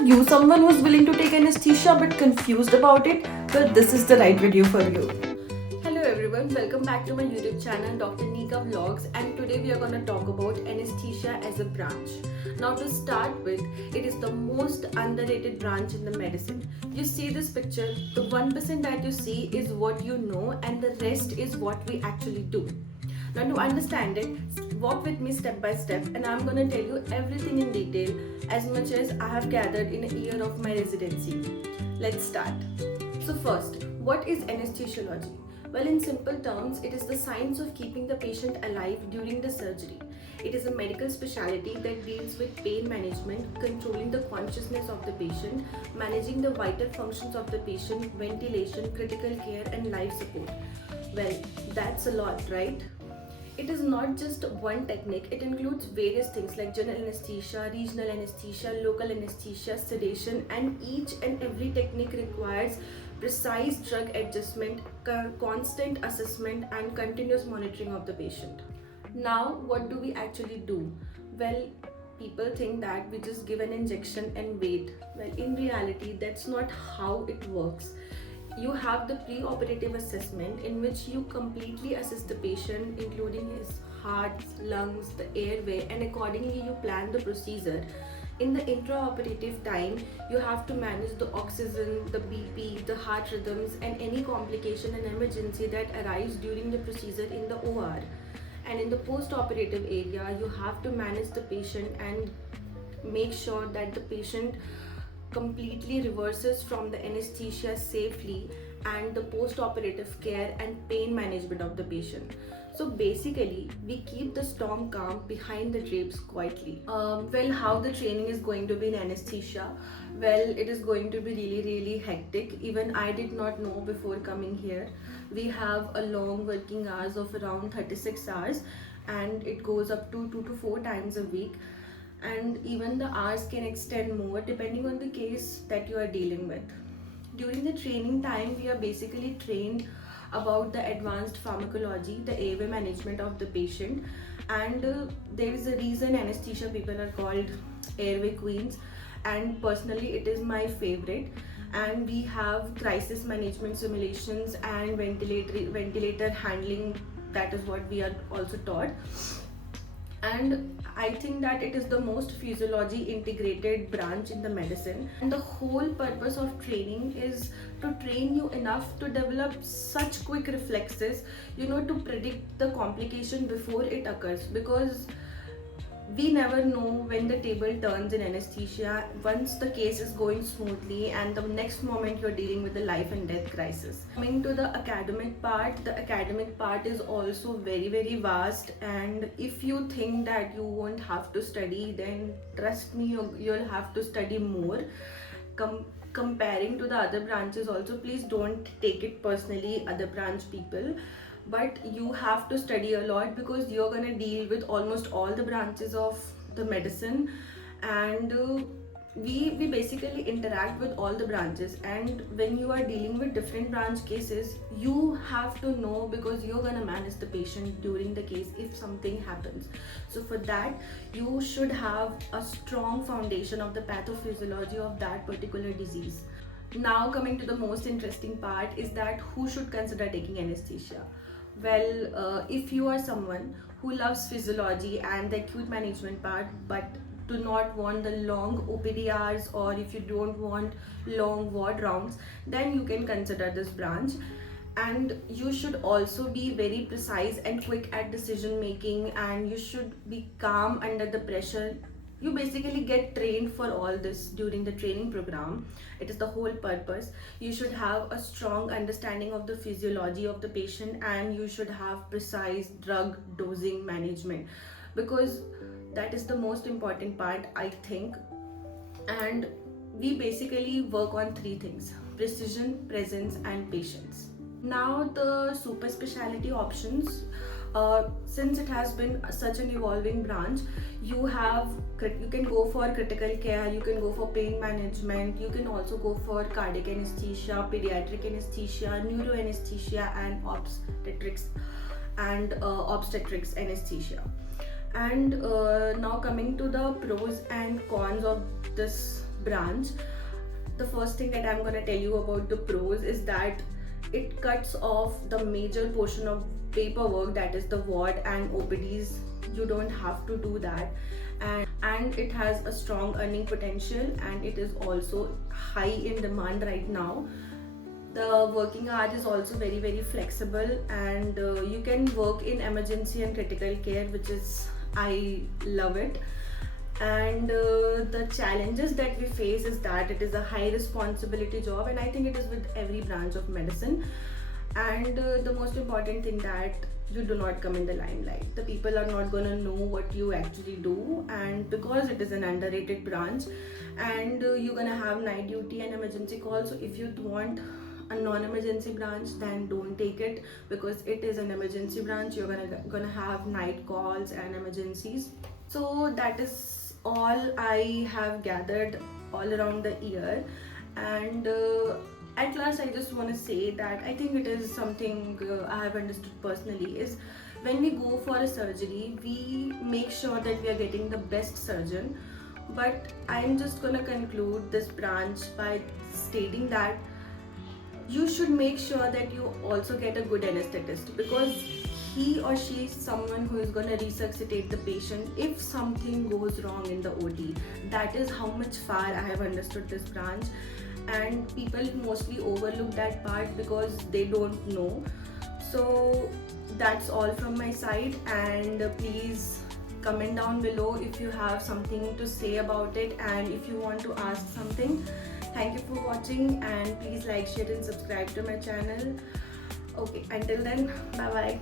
Are you someone who's willing to take anesthesia but confused about it? Well, this is the right video for you. Hello everyone, welcome back to my YouTube channel Dr. Nika Vlogs, and today we are going to talk about anesthesia as a branch. Now to start with, it is the most underrated branch in the medicine. You see this picture, the 1% that you see is what you know and the rest is what we actually do. Now to understand it, walk with me step by step and I'm going to tell you everything in detail as much as I have gathered in a year of my residency. Let's start. So first, what is anesthesiology? Well, in simple terms, it is the science of keeping the patient alive during the surgery. It is a medical specialty that deals with pain management, controlling the consciousness of the patient, managing the vital functions of the patient, ventilation, critical care, and life support. Well, that's a lot, right? It is not just one technique, it includes various things like general anesthesia, regional anesthesia, local anesthesia, sedation, and each and every technique requires precise drug adjustment, constant assessment, and continuous monitoring of the patient. Now, what do we actually do? Well, people think that we just give an injection and wait. Well, in reality, that's not how it works. You have the pre-operative assessment in which you completely assess the patient, including his heart, lungs, the airway, and accordingly you plan the procedure. In the intraoperative time, you have to manage the oxygen, the BP, the heart rhythms, and any complication and emergency that arise during the procedure in the OR. And in the post-operative area, you have to manage the patient and make sure that the patient completely reverses from the anesthesia safely, and the post-operative care and pain management of the patient. So basically, we keep the storm calm behind the drapes quietly. Well, how the training is going to be in anesthesia? Well, it is going to be really hectic. Even I did not know before coming here. We have a long working hours of around 36 hours, and it goes up to 2 to 4 times a week, and even the hours can extend more depending on the case that you are dealing with. During the training time, we are basically trained about the advanced pharmacology, the airway management of the patient, and there is a reason anesthesia people are called airway queens, and personally it is my favorite. And we have crisis management simulations and ventilator handling, that is what we are also taught. And I think that it is the most physiology integrated branch in the medicine, and the whole purpose of training is to train you enough to develop such quick reflexes, to predict the complication before it occurs, because we never know when the table turns in anesthesia once the case is going smoothly and the next moment you're dealing with the life and death crisis. Coming to the academic part, is also very vast, and if you think that you won't have to study, then trust me, you'll have to study more. Comparing to the other branches also, please don't take it personally, other branch people, but you have to study a lot because you're going to deal with almost all the branches of the medicine, and we basically interact with all the branches. And when you are dealing with different branch cases, you have to know, because you're going to manage the patient during the case if something happens. So for that, you should have a strong foundation of the pathophysiology of that particular disease. Now coming to the most interesting part is that who should consider taking anesthesia. Well, if you are someone who loves physiology and the acute management part but do not want the long OPD hours, or if you don't want long ward rounds, then you can consider this branch. And you should also be very precise and quick at decision making, and you should be calm under the pressure. You basically get trained for all this during the training program. It is the whole purpose. You should have a strong understanding of the physiology of the patient, and you should have precise drug dosing management, because that is the most important part, I think. And we basically work on 3 things: precision, presence, and patience. Now the super specialty options. Since it has been such an evolving branch, you can go for critical care, you can go for pain management, you can also go for cardiac anesthesia, pediatric anesthesia, neuro anesthesia, and obstetrics anesthesia. And now coming to the pros and cons of this branch. The first thing that I'm gonna tell you about the pros is that it cuts off the major portion of paperwork, that is the ward and OPDs. You don't have to do that, and it has a strong earning potential, and it is also high in demand right now. The working hour is also very flexible, and you can work in emergency and critical care, which is, I love it. And the challenges that we face is that it is a high responsibility job, and I think it is with every branch of medicine. And the most important thing, that you do not come in the limelight. The people are not gonna know what you actually do, and because it is an underrated branch, and you're gonna have night duty and emergency calls. So if you want a non-emergency branch, then don't take it, because it is an emergency branch. You're gonna have night calls and emergencies. So that is all I have gathered all around the year. And at last, I just want to say that I think it is something I have understood personally, is when we go for a surgery, we make sure that we are getting the best surgeon. But I'm just gonna conclude this branch by stating that you should make sure that you also get a good anesthetist, because he or she is someone who is going to resuscitate the patient if something goes wrong in the OD. That is how much far I have understood this branch, and people mostly overlook that part because they don't know. So that's all from my side, and please comment down below if you have something to say about it, and if you want to ask something. Thank you for watching, and please like, share and subscribe to my channel. Okay, until then, bye bye.